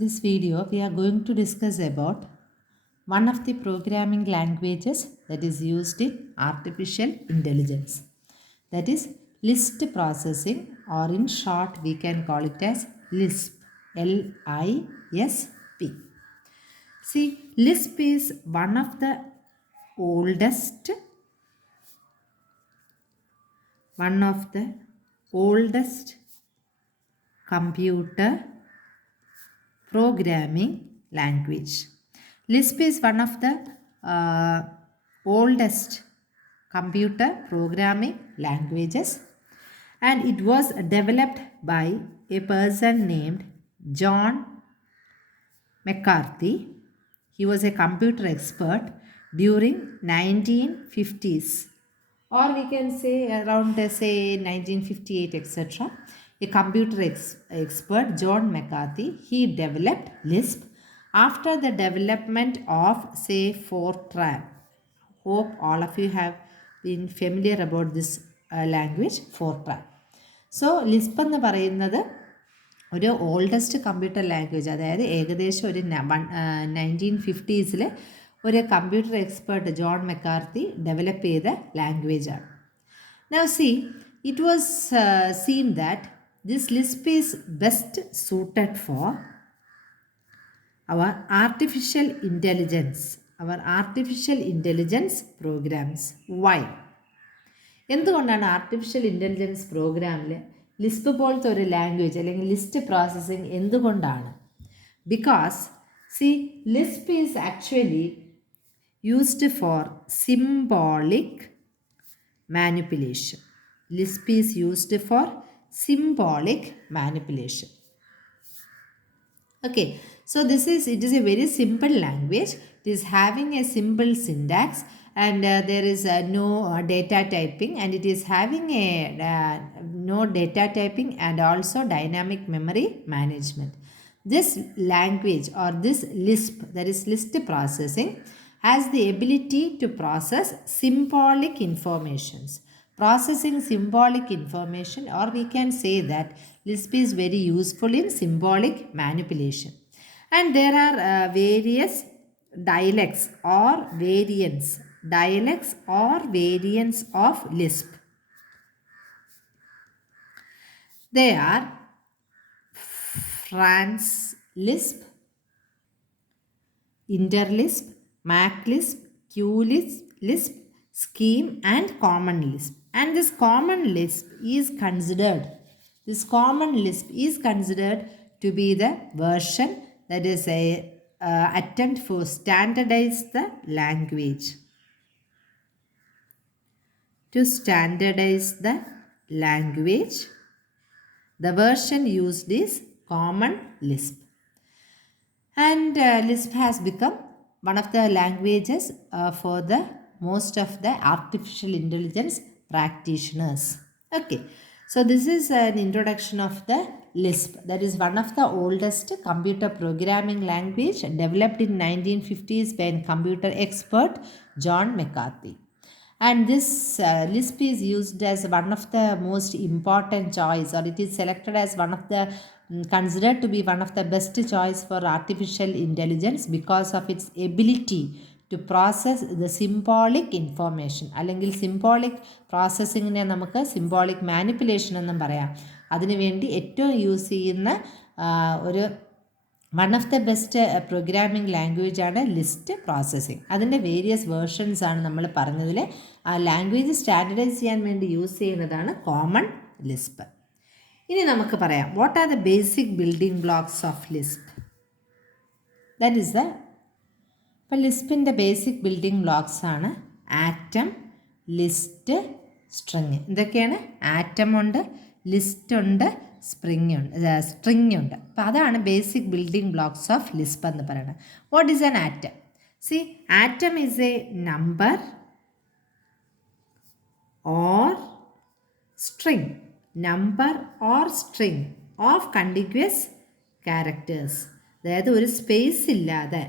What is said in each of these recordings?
This video we are going to discuss about one of the programming languages that is used in artificial intelligence, that is list processing, or in short we can call it as Lisp. Lisp. See, Lisp is oldest one of the oldest computer programming language. Lisp is one of the oldest computer programming languages, and it was developed by a person named John McCarthy. He was a computer expert during 1950s, or we can say around say 1958, etc. A computer expert, John McCarthy, he developed Lisp after the development of say Fortran. Hope all of you have been familiar about this language, Fortran. So Lisp എന്ന് പറയുന്നത് ഒരു oldest computer language, അതായത് ഏകദേശം ഒരു 1950s ഒരു computer expert John മെക്കാർത്തി develop ചെയ്ത ലാംഗ്വേജാണ്. Now see, it was seen that this Lisp is best suited for our artificial intelligence programs. Why? എന്തുകൊണ്ടാണ് ആർട്ടിഫിഷ്യൽ ഇൻ്റലിജൻസ് പ്രോഗ്രാമിൽ ലിസ്പ് പോലത്തെ ഒരു ലാംഗ്വേജ് അല്ലെങ്കിൽ ലിസ്റ്റ് പ്രോസസ്സിങ് എന്തുകൊണ്ടാണ്? Because C, Lisp is actually used for symbolic manipulation. Lisp is used for symbolic manipulation. Okay, so it is a very simple language. It is having a simple syntax, and there is no data typing, and it is having no data typing and also dynamic memory management. This language, or this Lisp, that is list processing, has the ability to process symbolic informations. Processing symbolic information, or we can say that Lisp is very useful in symbolic manipulation. And there are various dialects or variants of Lisp. They are Franz Lisp, Interlisp, MacLisp, QLisp, Scheme, and Common Lisp. And this Common Lisp is considered to be the version that is a attempt for standardize the language. To standardize the language, the version used is Common Lisp. And Lisp has become one of the languages for the most of the artificial intelligence practitioners. Okay, so this is an introduction of the Lisp. That is one of the oldest computer programming language developed in 1950s by a computer expert John McCarthy. And this Lisp is used as one of the most important choice, or it is selected as one of the considered to be one of the best choice for artificial intelligence because of its ability to process the symbolic information. അല്ലെങ്കിൽ symbolic പ്രോസസ്സിങ്ങിനെ നമുക്ക് symbolic manipulation എന്നും പറയാം. അതിനുവേണ്ടി ഏറ്റവും use ചെയ്യുന്ന ഒരു one of the best programming language ആണ് list processing. അതിൻ്റെ വേരിയസ് വേർഷൻസ് ആണ് നമ്മൾ പറഞ്ഞതിൽ. ആ ലാംഗ്വേജ് സ്റ്റാൻഡർഡൈസ് ചെയ്യാൻ വേണ്ടി യൂസ് ചെയ്യുന്നതാണ് കോമൺ ലിസ്പ്. ഇനി നമുക്ക് പറയാം, what are the basic building blocks of Lisp. That is ഇപ്പോൾ ലിസ്പിൻ്റെ ബേസിക് ബിൽഡിംഗ് ബ്ലോക്സ് ആണ് ആറ്റം, ലിസ്റ്റ്, സ്ട്രിങ്. ഇതൊക്കെയാണ്. ആറ്റം ഉണ്ട്, ലിസ്റ്റ് ഉണ്ട്, സ്ട്രിങ് ഉണ്ട്. അപ്പോൾ അതാണ് basic building blocks of Lisp എന്ന് പറയുന്നത്. What is an atom? C, atom is a number or string of contiguous characters. അതായത് ഒരു സ്പേസ് ഇല്ലാതെ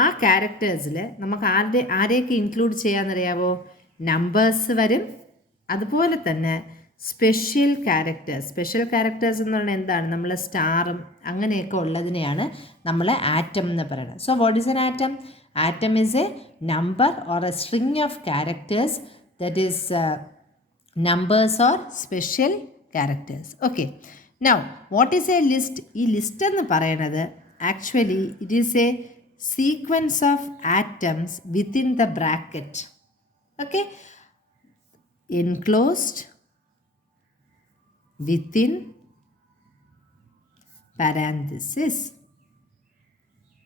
ആ ക്യാരക്ടേഴ്സിൽ നമുക്ക് ആരെയൊക്കെ ഇൻക്ലൂഡ് ചെയ്യാമെന്നറിയാവോ? നമ്പേഴ്സ് വരും, അതുപോലെ തന്നെ സ്പെഷ്യൽ ക്യാരക്ടേഴ്സ് എന്ന് പറഞ്ഞാൽ എന്താണ്? നമ്മൾ സ്റ്റാറും അങ്ങനെയൊക്കെ ഉള്ളതിനെയാണ് നമ്മൾ ആറ്റം എന്ന് പറയുന്നത്. So what is an atom? Atom is a number or a string of characters that is numbers or special characters. Okay, now what is a list? ഈ ലിസ്റ്റ് എന്ന് പറയുന്നത് actually it is a sequence of atoms within the bracket. Okay, enclosed within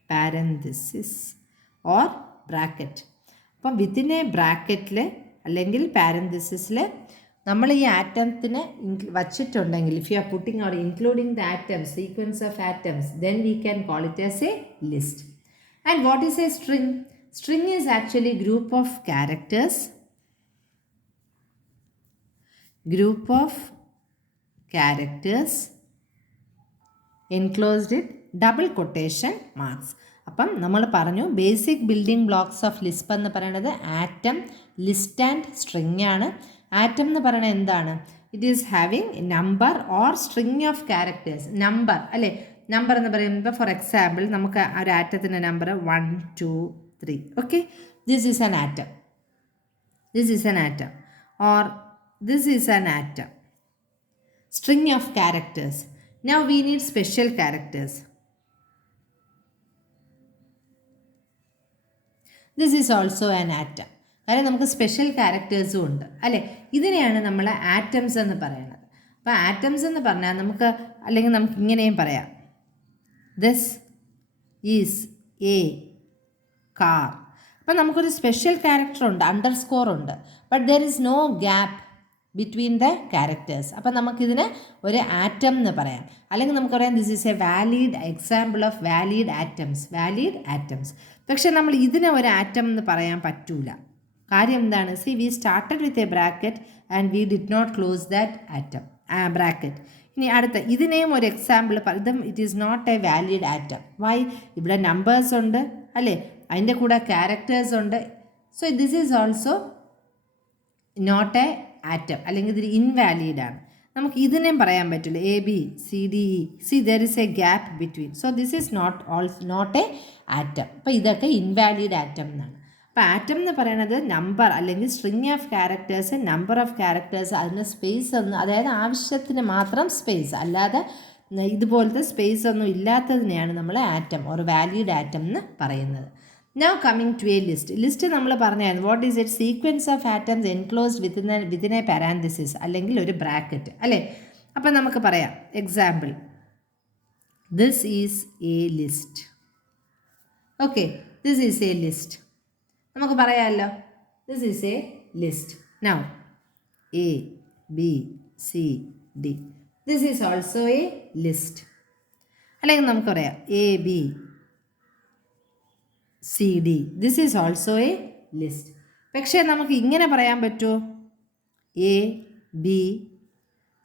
parenthesis or bracket. അപ്പം within a ബ്രാക്കറ്റിൽ അല്ലെങ്കിൽ പാരന്തസിസിൽ നമ്മൾ ഈ ആറ്റത്തിനെ വച്ചിട്ടുണ്ടെങ്കിൽ, if you are putting or including the atoms, sequence of atoms, then we can call it as a list. And what is a string? String is actually group of characters, enclosed in double quotation marks. അപ്പം നമ്മൾ പറഞ്ഞു basic building blocks of Lisp എന്ന് പറയുന്നത് atom, list and string ആണ്. Atom എന്ന് പറയുന്നത് എന്താണ്? It is having number or string of characters. Number അല്ലേ, നമ്പർ എന്ന് പറയുമ്പോൾ ഫോർ എക്സാമ്പിൾ നമുക്ക് ഒരു ആറ്റത്തിൻ്റെ number 1 2 3. Okay, this is an atom, or this is an atom. String of characters. Now we need special characters. This is also an atom. കാരണം നമുക്ക് special ക്യാരക്ടേഴ്സും ഉണ്ട് അല്ലേ. ഇതിനെയാണ് നമ്മൾ ആറ്റംസ് എന്ന് പറയുന്നത്. അപ്പോൾ ആറ്റംസ് എന്ന് പറഞ്ഞാൽ നമുക്ക്, അല്ലെങ്കിൽ നമുക്ക് ഇങ്ങനെയും പറയാം, ദിസ് ഈസ് എ കാർ. അപ്പം നമുക്കൊരു സ്പെഷ്യൽ ക്യാരക്ടർ ഉണ്ട്, അണ്ടർസ്കോർ ഉണ്ട്, but there is no gap between the characters. അപ്പം നമുക്കിതിന് ഒരു ആറ്റം എന്ന് പറയാം. അല്ലെങ്കിൽ നമുക്ക് പറയാം this is a valid example of valid atoms. പക്ഷെ നമ്മൾ ഇതിനെ ഒരു ആറ്റം എന്ന് പറയാൻ പറ്റൂല. കാര്യം എന്താണ്? C, we started with a bracket and we did not close that atom bracket. ഇനി അടുത്ത ഇതിനെയും ഒരു എക്സാമ്പിൾ ഇതും it is not a valid atom. Why? ഇവിടെ നമ്പേഴ്സ് ഉണ്ട് അല്ലേ, അതിൻ്റെ കൂടെ ക്യാരക്ടേഴ്സ് ഉണ്ട്. So this is also not a atom, അല്ലെങ്കിൽ ഇതിൽ ഇൻവാലിഡാണ്. നമുക്ക് ഇതിനെയും പറയാൻ പറ്റില്ല, A B C D E. C, there is a gap between. So this is not a atom. അപ്പോൾ ഇതൊക്കെ ഇൻവാലിഡ് ആറ്റം എന്നാണ്. അപ്പോൾ ആറ്റം എന്ന് പറയുന്നത് നമ്പർ അല്ലെങ്കിൽ string of characters, number of characters, അതിന് സ്പേസ് ഒന്നും, അതായത് ആവശ്യത്തിന് മാത്രം സ്പേസ്, അല്ലാതെ ഇതുപോലത്തെ സ്പേസ് ഒന്നും ഇല്ലാത്തതിനെയാണ് നമ്മൾ ആറ്റം ഒരു വാലിഡ് ആറ്റം എന്ന് പറയുന്നത്. Now coming to a list. List നമ്മൾ പറഞ്ഞായിരുന്നു. What is it? Sequence of atoms enclosed within A parenthesis അല്ലെങ്കിൽ ഒരു ബ്രാക്കറ്റ് അല്ലേ. അപ്പം നമുക്ക് പറയാം example, this is a list. Okay, this is a list. നമുക്ക് പറയാമല്ലോ, this is a list. Now A B C D, this is also A list. അല്ലെങ്കിൽ നമുക്ക് പറയാം A B C D, this is also A list. പക്ഷേ നമുക്ക് ഇങ്ങനെ പറയാൻ പറ്റുമോ? A B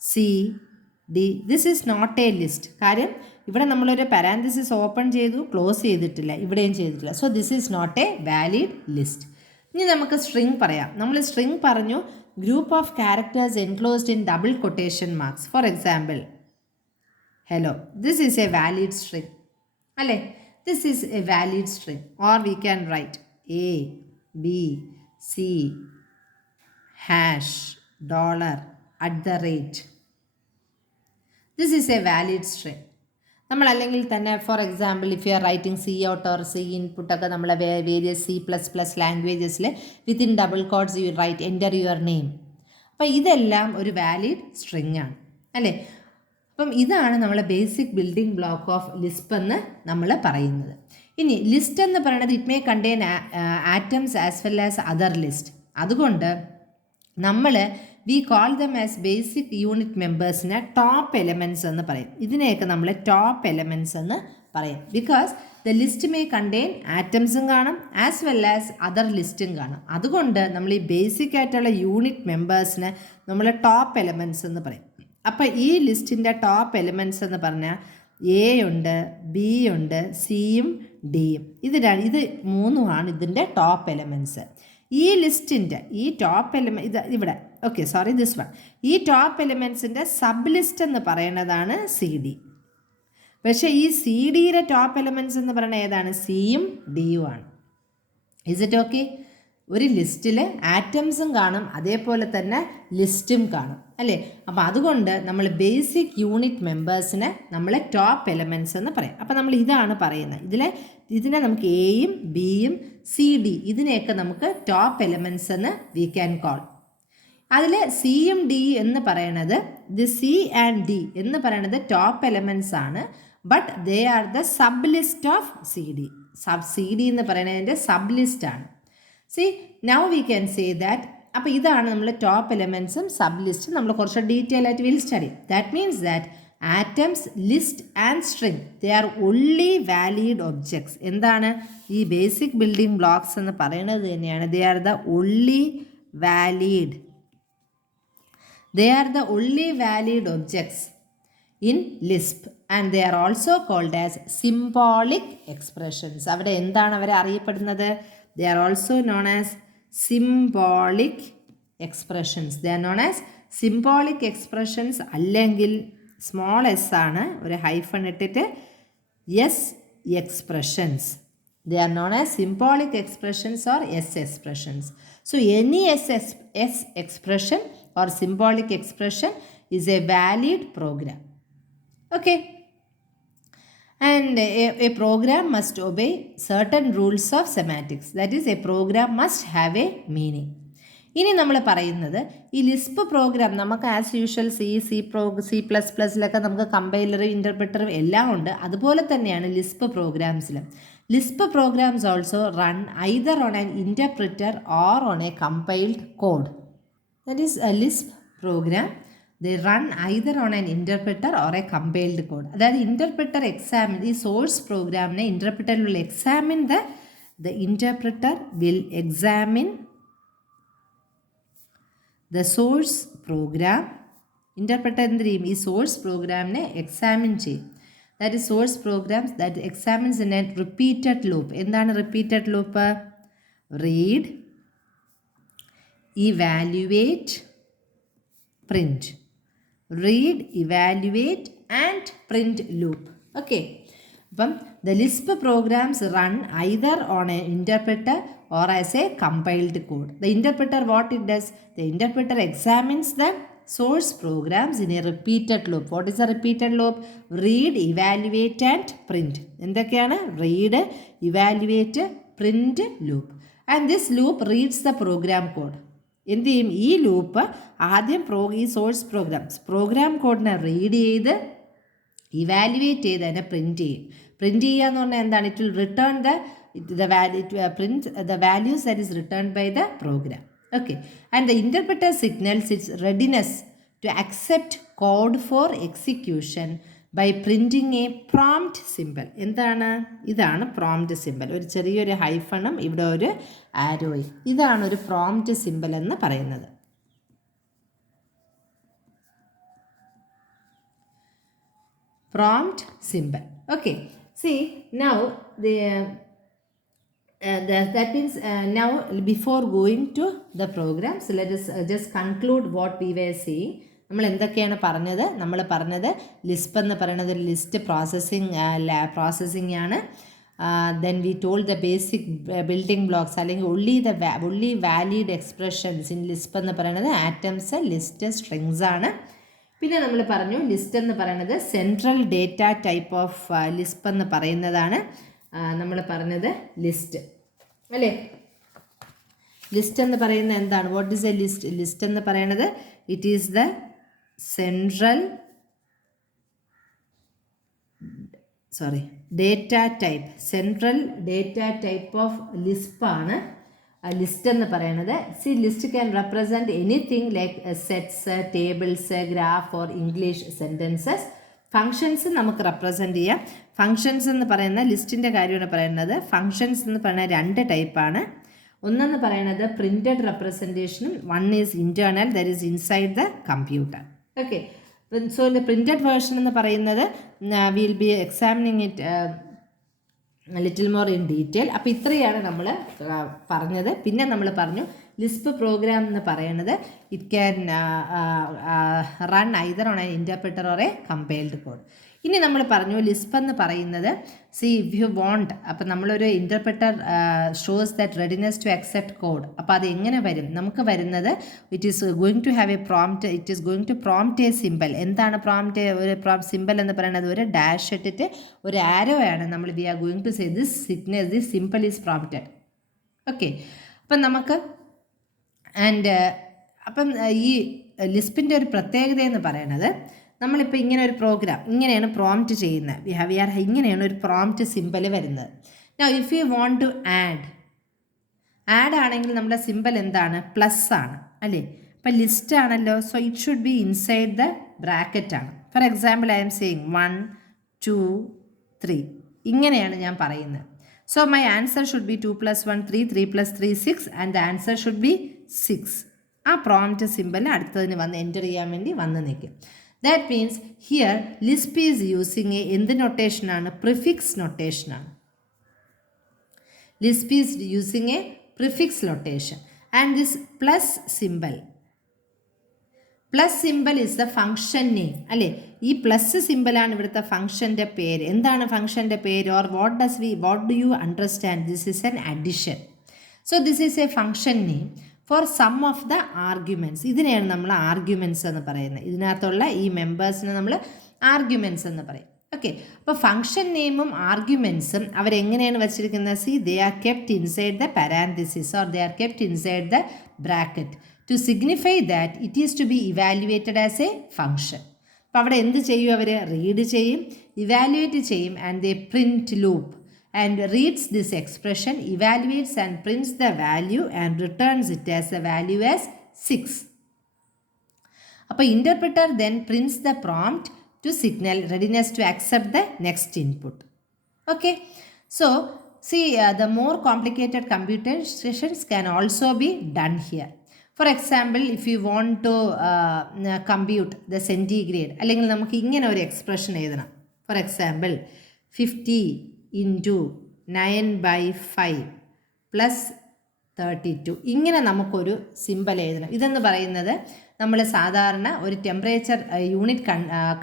C D, this is not a list. കാര്യം ഇവിടെ നമ്മളൊരു പാരാന്തസിസ് ഓപ്പൺ ചെയ്തു, ക്ലോസ് ചെയ്തിട്ടില്ല, ഇവിടെയും ചെയ്തിട്ടില്ല. So this is not a valid list. ഇനി നമുക്ക് സ്ട്രിങ് പറയാം. നമ്മൾ സ്ട്രിങ് പറഞ്ഞു group of characters enclosed in double quotation marks. For example hello, this is a valid string അല്ലേ. This is a valid string, or we can write A, B, C, hash, dollar, at the rate. This is a valid string. നമ്മൾ അല്ലെങ്കിൽ തന്നെ for example if you are writing C out or C input ഒക്കെ നമ്മളെ various C++ ലാംഗ്വേജസിൽ within double quotes you write enter your name. അപ്പോൾ ഇതെല്ലാം ഒരു valid string ആണ് അല്ലേ. അപ്പം ഇതാണ് നമ്മളെ basic building block of Lisp എന്ന് നമ്മൾ പറയുന്നത്. ഇനി ലിസ്റ്റ് എന്ന് പറയുന്നത് it may contain atoms as well as other list. അതുകൊണ്ട് നമ്മൾ we call them as basic unit മെമ്പേഴ്സിനെ ടോപ്പ് എലമെൻറ്റ്സ് എന്ന് പറയും. ഇതിനെയൊക്കെ നമ്മൾ ടോപ്പ് എലമെൻറ്റ്സ് എന്ന് പറയും. Because the list may contain ആറ്റംസും കാണും ആസ് വെൽ ആസ് അതർ ലിസ്റ്റും കാണും. അതുകൊണ്ട് നമ്മൾ ഈ ബേസിക് ആയിട്ടുള്ള യൂണിറ്റ് മെമ്പേഴ്സിനെ നമ്മൾ ടോപ്പ് എലമെൻറ്റ്സ് എന്ന് പറയും. അപ്പോൾ ഈ ലിസ്റ്റിൻ്റെ ടോപ്പ് എലിമെൻറ്റ്സ് എന്ന് പറഞ്ഞാൽ എ ഉണ്ട്, ബി ഉണ്ട്, സിയും ഡിയും. ഇത് മൂന്നുമാണ് ഇതിൻ്റെ ടോപ്പ് എലിമെൻറ്റ്സ്. ഈ ലിസ്റ്റിൻ്റെ ഈ ടോപ്പ് എലിമെൻറ്റ് ഇവിടെ ഓക്കെ, സോറി, ദിസ് വൺ. ഈ ടോപ്പ് എലിമെൻസിൻ്റെ സബ് ലിസ്റ്റ് എന്ന് പറയുന്നതാണ് സി ഡി. പക്ഷേ ഈ സി ഡിയുടെ ടോപ്പ് എലിമെൻറ്റ്സ് എന്ന് പറയുന്നത് ഏതാണ്? സിയും ഡിയും ആണ്. Is it okay? ഒരു ലിസ്റ്റിൽ ആറ്റംസും കാണും, അതേപോലെ തന്നെ ലിസ്റ്റും കാണും അല്ലേ? അപ്പോൾ അതുകൊണ്ട് നമ്മൾ ബേസിക് യൂണിറ്റ് മെമ്പേഴ്സിനെ നമ്മൾ ടോപ്പ് എലിമെൻറ്റ്സ് എന്ന് പറയും. അപ്പോൾ നമ്മൾ ഇതാണ് പറയുന്നത്. ഇതിനെ നമുക്ക് എയും ബിയും സി ഡി ഇതിനെയൊക്കെ നമുക്ക് ടോപ്പ് എലിമെൻറ്റ്സ് എന്ന് വി ക്യാൻ കോൾ. അതിൽ സിയും ഡി എന്ന് പറയണത്, ഇത് സി ആൻഡ് ഡി എന്ന് പറയണത് ടോപ്പ് എലിമെൻറ്റ്സ് ആണ്. But they are the sub list of C D. C D എന്ന് പറയുന്നതിൻ്റെ സബ് ലിസ്റ്റ് ആണ്. C now we can say that. അപ്പോൾ ഇതാണ് നമ്മൾ ടോപ്പ് എലിമെൻറ്റ്സും സബ് ലിസ്റ്റും നമ്മൾ കുറച്ച് ഡീറ്റെയിൽ ആയിട്ട് will study. That means that atoms, list and string they are only valid objects. എന്താണ് ഈ ബേസിക് ബിൽഡിംഗ് ബ്ലോക്സ് എന്ന് പറയുന്നത് തന്നെയാണ്. They are the only valid. They are the only valid objects in Lisp and they are also called as symbolic expressions. അവിടെ എന്താണ് അവരെ അറിയപ്പെടുന്നത്? They are also known as symbolic expressions. They are known as symbolic expressions. അല്ലെങ്കിൽ small S ആണ്, ഒരു hyphen ഇട്ടിട്ട് S expressions. They are known as symbolic expressions or S expressions. So any S expression or symbolic expression is a valid program. Okay. And a program must obey certain rules of semantics. That is, a program must have a meaning. ഇനി നമ്മൾ പറയുന്നത് ഈ Lisp programme നമുക്ക് as usual C++ലൊക്കെ നമുക്ക് കമ്പൈലറും ഇൻ്റർപ്രിറ്ററും എല്ലാം ഉണ്ട്. അതുപോലെ തന്നെയാണ് Lisp പ്രോഗ്രാംസിലും. Lisp programs also run either on an interpreter or on a compiled code. That is, a Lisp program, they run either on an interpreter or a compiled code. അതായത് interpreter examine ഈ source programനെ interpreter will examine the interpreter will examine the source program. Interpreter എന്ത് ചെയ്യും? ഈ source programനെ examine ചെയ്യും. That is, source programs that examines in a repeated loop. എന്താണ് repeated loop? Read, evaluate, print. Read, evaluate and print loop. Okay. അപ്പം the Lisp programs run either on an interpreter or as a compiled code. The interpreter, what it does? The interpreter examines the source programs in a repeated loop. What is a repeated loop? Read, evaluate and print. എന്തൊക്കെയാണ്? Read, evaluate, print loop. And this loop reads the program code. എന്ത് ചെയ്യും? ഈ loop ആദ്യം ഈ source programme കോഡിനെ read ചെയ്ത് evaluate ചെയ്ത് അതിനെ print ചെയ്യും. പ്രിൻറ്റ് ചെയ്യുക എന്ന് പറഞ്ഞാൽ എന്താണ്? It will return the values that is returned by the program. Okay, and the interpreter signals its readiness to accept code for execution by printing a prompt symbol. എന്താണ്? ഇതാണ് prompt symbol. ഒരു ചെറിയൊരു ഹൈഫണും ഇവിടെ ഒരു ആരോയും. ഇതാണ് ഒരു prompt symbol എന്ന് പറയുന്നത്. Prompt symbol. Okay, see now that means now before going to the programs, let us just conclude what we were saying. നമ്മൾ എന്തൊക്കെയാണ് പറഞ്ഞത്? നമ്മൾ പറഞ്ഞത് ലിസ്പ് എന്ന് പറയുന്നത് ലിസ്റ്റ് പ്രോസസ്സിംഗ് ആണ്. then we told the basic building blocks അല്ലെങ്കിൽ only valid expressions in Lisp എന്ന് പറയുന്നത് ആറ്റംസ്, ലിസ്റ്റ്, സ്ട്രിങ്സ് ആണ്. പിന്നെ നമ്മൾ പറഞ്ഞു ലിസ്റ്റ് എന്ന് പറയുന്നത് central data type of Lisp എന്ന് പറയുന്നതാണ് നമ്മൾ പറഞ്ഞത് ലിസ്റ്റ് അല്ലേ? ലിസ്റ്റ് എന്ന് പറയുന്നത് എന്താണ്? What is a list? List എന്ന് പറയുന്നത് it is the central data type. Central data type of Lisp ആണ് ലിസ്റ്റ് എന്ന് പറയുന്നത്. C list can represent anything like sets, tables, graph or English sentences. Functions നമുക്ക് represent ചെയ്യാം. Functions എന്ന് പറയുന്ന ലിസ്റ്റിൻ്റെ കാര്യമാണ് പറയുന്നത്. ഫങ്ഷൻസ് എന്ന് പറയുന്നത് രണ്ട് ടൈപ്പാണ്. ഒന്നെന്ന് പറയുന്നത് പ്രിൻറ്റഡ് റെപ്രസെൻറ്റേഷനും one is internal, that is inside the computer. Okay, so printed version എന്ന് പറയുന്നത് will be examining it little more in detail. അപ്പോൾ ഇത്രയാണ് നമ്മൾ പറഞ്ഞത്. പിന്നെ നമ്മൾ പറഞ്ഞു ലിസ്പ് പ്രോഗ്രാം എന്ന് പറയുന്നത് it can run either on an interpreter or A compiled code. ഇനി നമ്മൾ പറഞ്ഞു ലിസ്പ് എന്ന് പറയുന്നത് ഇഫ് യു വോണ്ട്, അപ്പം നമ്മളൊരു interpreter shows that readiness to accept code. അപ്പോൾ അത് എങ്ങനെ വരും? നമുക്ക് വരുന്നത് it is going to have a prompt, it is going to prompt a symbol. എന്താണ് പ്രോംപ്റ്റ്? ഒരു സിമ്പിൾ എന്ന് പറയുന്നത് ഒരു ഡാഷ് ഇട്ടിട്ട് ഒരു ആരോ ആണ്. നമ്മൾ we are going to say this signal, this symbol is prompted. Okay, അപ്പം നമുക്ക് അപ്പം ഈ ലിസ്പിൻ്റെ ഒരു പ്രത്യേകത എന്ന് പറയുന്നത് നമ്മളിപ്പോൾ ഇങ്ങനെ ഒരു പ്രോഗ്രാം ഇങ്ങനെയാണ് പ്രോംപ്റ്റ് ചെയ്യുന്നത്. ഇങ്ങനെയാണ് ഒരു പ്രോംപ്റ്റ് സിമ്പിൾ വരുന്നത്. Now if you want to add ആണെങ്കിൽ നമ്മുടെ സിമ്പിൾ എന്താണ്? പ്ലസ് ആണ് അല്ലേ? അപ്പം ലിസ്റ്റ് ആണല്ലോ, so it should be inside the bracket ആണ്. For example I'm saying 1 2 3 ഇങ്ങനെയാണ് ഞാൻ പറയുന്നത്. So my answer should be 2 + 1 3, 3 + 3 6 and the answer should be 6. ആ പ്രോംപ്റ്റ് സിമ്പിൾ അടുത്തതിന് വന്ന് എൻ്റർ ചെയ്യാൻ വേണ്ടി വന്ന് നിൽക്കും. That means here Lisp is using a എന്ത് നൊട്ടേഷനാണ്? Prefix നൊട്ടേഷനാണ്. Lisp is using a prefix notation and this plus symbol is the function name അല്ലേ? ഈ plus സിമ്പിളാണ് ഇവിടുത്തെ ഫംഗ്ഷൻ്റെ പേര്. എന്താണ് ഫംഗ്ഷൻ്റെ പേര്? Or what do you understand? This is an addition. So this is a function name for sum of the arguments. ഇതിനെയാണ് നമ്മൾ arguments എന്ന് പറയുന്നത്. ഇതിനകത്തുള്ള ഈ മെമ്പേഴ്സിനെ നമ്മൾ ആർഗ്യുമെൻറ്റ്സ് എന്ന് പറയും. ഓക്കെ, അപ്പോൾ ഫംഗ്ഷൻ നെയിമും ആർഗ്യുമെൻറ്റ്സും അവരെങ്ങനെയാണ് വെച്ചിരിക്കുന്നത്? They are kept inside the parenthesis or they are kept inside the bracket to signify that it is to be evaluated as a function. അപ്പോൾ അവിടെ എന്ത് ചെയ്യും? അവർ റീഡ് ചെയ്യും, ഇവാലുവേറ്റ് ചെയ്യും, and they print loop and reads this expression, evaluates and prints the value and returns it as the value as 6. അപ്പോൾ interpreter then prints the prompt to signal readiness to accept the next input. Okay, so see the more complicated computations can also be done here. For example, if you want to compute the centigrade, അല്ലെങ്കിൽ നമുക്ക് ഇങ്ങനെ ഒരു expression എഴുതണം. For example 50 into 9/5 plus 32 ഇങ്ങനെ നമുക്കൊരു simple എഴുതണം. ഇതെന്ന് പറയുന്നത് നമ്മൾ സാധാരണ ഒരു ടെമ്പറേച്ചർ യൂണിറ്റ്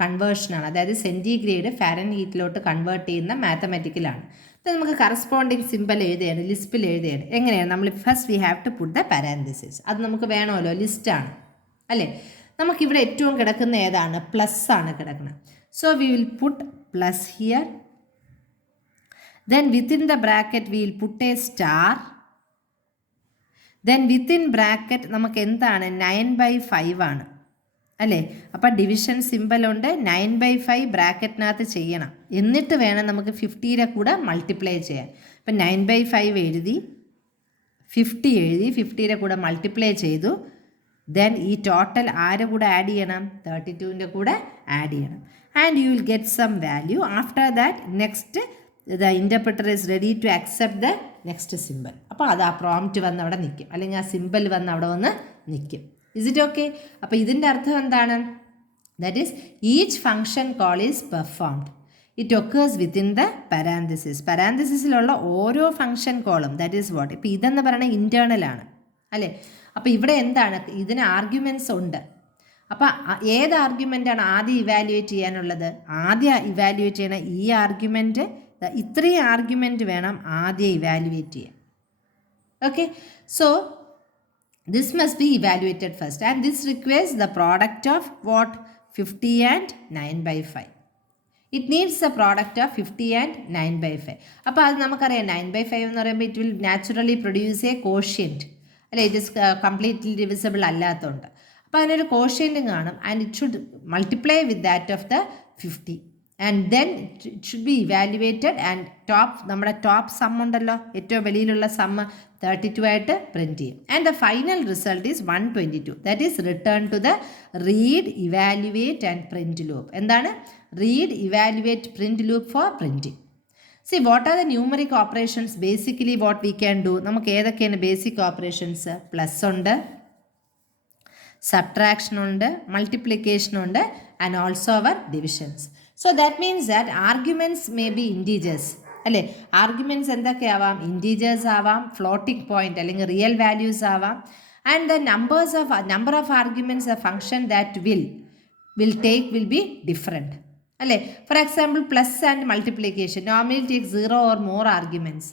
കൺവേർഷനാണ്. അതായത് സെൻറ്റിഗ്രേഡ് ഫാരൻഹീറ്റിലോട്ട് കൺവേർട്ട് ചെയ്യുന്ന മാത്തമാറ്റിക്കലാണ്. ഇത് നമുക്ക് കറസ്പോണ്ടിങ് സിമ്പിൾ എഴുതുകയാണ്, ലിസ്പിൽ എഴുതുകയാണ്. എങ്ങനെയാണ്? നമ്മൾ first we have to put the parenthesis. അത് നമുക്ക് വേണമല്ലോ, ലിസ്റ്റാണ് അല്ലേ? നമുക്കിവിടെ ഏറ്റവും കിടക്കുന്ന ഏതാണ്? പ്ലസ് ആണ് കിടക്കുന്നത്. So we will put plus here. Then within the bracket we will put a star. Then within bracket നമുക്ക് എന്താണ്? 9/5 ആണ് അല്ലേ? അപ്പോൾ ഡിവിഷൻ സിമ്പിൾ ഉണ്ട്. 9/5 ബ്രാക്കറ്റിനകത്ത് ചെയ്യണം. എന്നിട്ട് വേണം നമുക്ക് 50യുടെ കൂടെ മൾട്ടിപ്ലൈ ചെയ്യാൻ. അപ്പം 9/5 എഴുതി, 50 എഴുതി, 50യുടെ കൂടെ മൾട്ടിപ്ലൈ ചെയ്തു. ദെൻ ഈ ടോട്ടൽ ആരുടെ കൂടെ ആഡ് ചെയ്യണം? 32ൻ്റെ കൂടെ ആഡ് ചെയ്യണം. And you will get some value. After that next the interpreter is ready to accept the next symbol. അപ്പോൾ അത് ആ പ്രോംപ്റ്റ് വന്ന് അവിടെ നിൽക്കും, അല്ലെങ്കിൽ ആ സിമ്പിൾ വന്ന് അവിടെ വന്ന് നിൽക്കും. Is it okay? അപ്പോൾ ഇതിൻ്റെ അർത്ഥം എന്താണ്? That is each function call is performed. It occurs within the parenthesis. പാരാന്തസിസിലുള്ള ഓരോ ഫംഗ്ഷൻ കോളും ദാറ്റ് ഈസ് വാട്ട്. ഇപ്പോൾ ഇതെന്ന് പറയുന്നത് ഇൻറ്റേർണലാണ് അല്ലേ? അപ്പോൾ ഇവിടെ എന്താണ്? ഇതിന് ആർഗ്യുമെൻറ്റ്സ് ഉണ്ട്. അപ്പോൾ ഏത് ആർഗ്യുമെൻ്റാണ് ആദ്യം ഇവാലുവേറ്റ് ചെയ്യാനുള്ളത്? ആദ്യം ഇവാലുവേറ്റ് ചെയ്യണ ഈ ആർഗ്യുമെൻറ്റ്, ഇത്രയും ആർഗ്യുമെൻറ്റ് വേണം ആദ്യം ഇവാലുവേറ്റ് ചെയ്യാൻ. Okay, so this must be evaluated first and this requires the product of what? 50 and 9/5. It needs the product of 50 and 9/5. അപ്പോൾ അത് നമുക്കറിയാം 9/5 എന്ന് പറയുമ്പോൾ it will naturally produce a quotient അല്ലേ? ഇറ്റ് ഇസ് കംപ്ലീറ്റ്ലി ഡിവിസിബിൾ അല്ലാത്തതുകൊണ്ട്. അപ്പോൾ അതിനൊരു കോഷ്യൻറ്റും കാണും and it should multiply with that of the 50. And then it should be evaluated and നമ്മുടെ ടോപ്പ് സം ഉണ്ടല്ലോ, ഏറ്റവും വെളിയിലുള്ള സമ്മ് 32 ആയിട്ട് പ്രിൻറ്റ് ചെയ്യും. And the final result is 122. That is return to the read, evaluate and print loop. എന്താണ്? Read, evaluate, print loop for printing. See, what are the numeric operations? Basically what we can do, നമുക്ക് ഏതൊക്കെയാണ് basic operations? Plus ഉണ്ട്, subtraction ഉണ്ട്, multiplication ഉണ്ട്, and also അവർ divisions. So that means that arguments may be integers അല്ലേ? Arguments എന്തൊക്കെയാവാം? Integers ആവാം, floating point അല്ലെങ്കിൽ റിയൽ വാല്യൂസ് ആവാം. And the number of arguments a function that will take will be different. അല്ലേ? For example plus and multiplication normally take 0 or more arguments,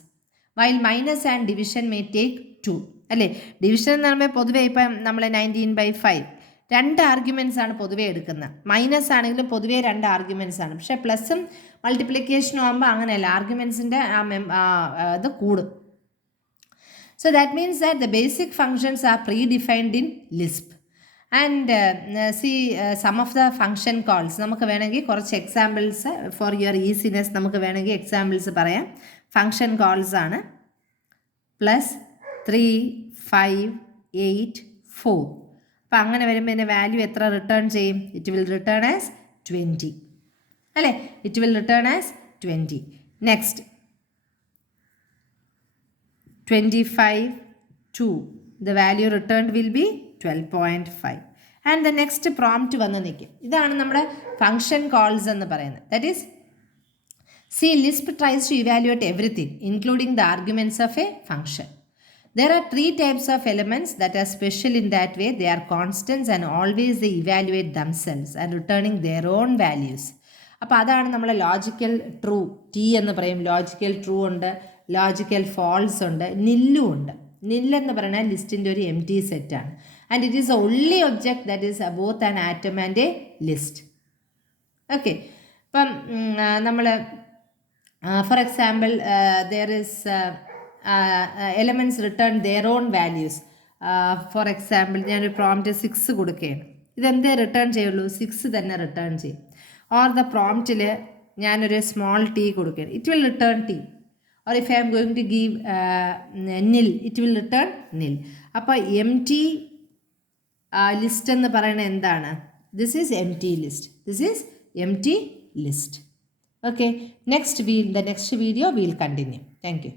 while minus and division may take 2. അല്ലേ? Division എന്ന് പറയുമ്പോൾ പൊതുവെ ഇപ്പം നമ്മൾ 19/5 2 arguments ആണ് പൊതുവേ എടുക്കുന്നത്. മൈനസ് ആണെങ്കിലും പൊതുവേ 2 ആർഗ്യുമെൻറ്റ്സ് ആണ്. പക്ഷേ പ്ലസും മൾട്ടിപ്ലിക്കേഷനും ആകുമ്പോൾ അങ്ങനെയല്ല, ആർഗ്യുമെൻറ്റ്സിൻ്റെ ഇത് കൂടും. So that means that the basic functions are predefined in Lisp. And see some of the function calls. നമുക്ക് വേണമെങ്കിൽ കുറച്ച് എക്സാമ്പിൾസ് ഫോർ യുവർ ഈസിനെസ് നമുക്ക് വേണമെങ്കിൽ എക്സാമ്പിൾസ് പറയാം. ഫങ്ഷൻ കോൾസ് ആണ് +3, 5, 8, 4. അപ്പം അങ്ങനെ വരുമ്പോൾ ഇതിൻ്റെ വാല്യൂ എത്ര റിട്ടേൺ ചെയ്യും? It will written as 20. അല്ലേ? It will written as 20. Next 25, 2. The value returned will be 12.5. And the next prompt വന്ന് നിൽക്കും. ഇതാണ് നമ്മുടെ ഫങ്ഷൻ കോൾസ് എന്ന് പറയുന്നത്. That is Lisp tries to evaluate everything, including the arguments of a function. There are 3 types of elements that are special in that way. They are constants and always they evaluate themselves and returning their own values. അപ്പോൾ അതാണ് നമ്മൾ logical true, T എന്ന് പറയും. Logical true ഉണ്ട്, logical false ഉണ്ട്, നില്ലും ഉണ്ട്. നില്ലെന്ന് പറയുന്നത് ലിസ്റ്റിൻ്റെ ഒരു എം ടി സെറ്റാണ്. And it is A only object that is both an atom and A list. Okay, ഇപ്പം നമ്മൾ for example there is elements return their own values. For example ഞാനൊരു prompt 6 കൊടുക്കുകയാണ്. ഇതെന്തേ return ചെയ്യുള്ളൂ? 6 തന്നെ റിട്ടേൺ ചെയ്യും. Or the പ്രോംപ്റ്റിൽ ഞാനൊരു small T കൊടുക്കുകയാണ്, it will return T. or if I am going to give nil, it will return nil. അപ്പോൾ M T list എന്ന് പറയുന്നത് എന്താണ്? This is M T list. This is M T list. Okay, the next video we will continue. Thank you.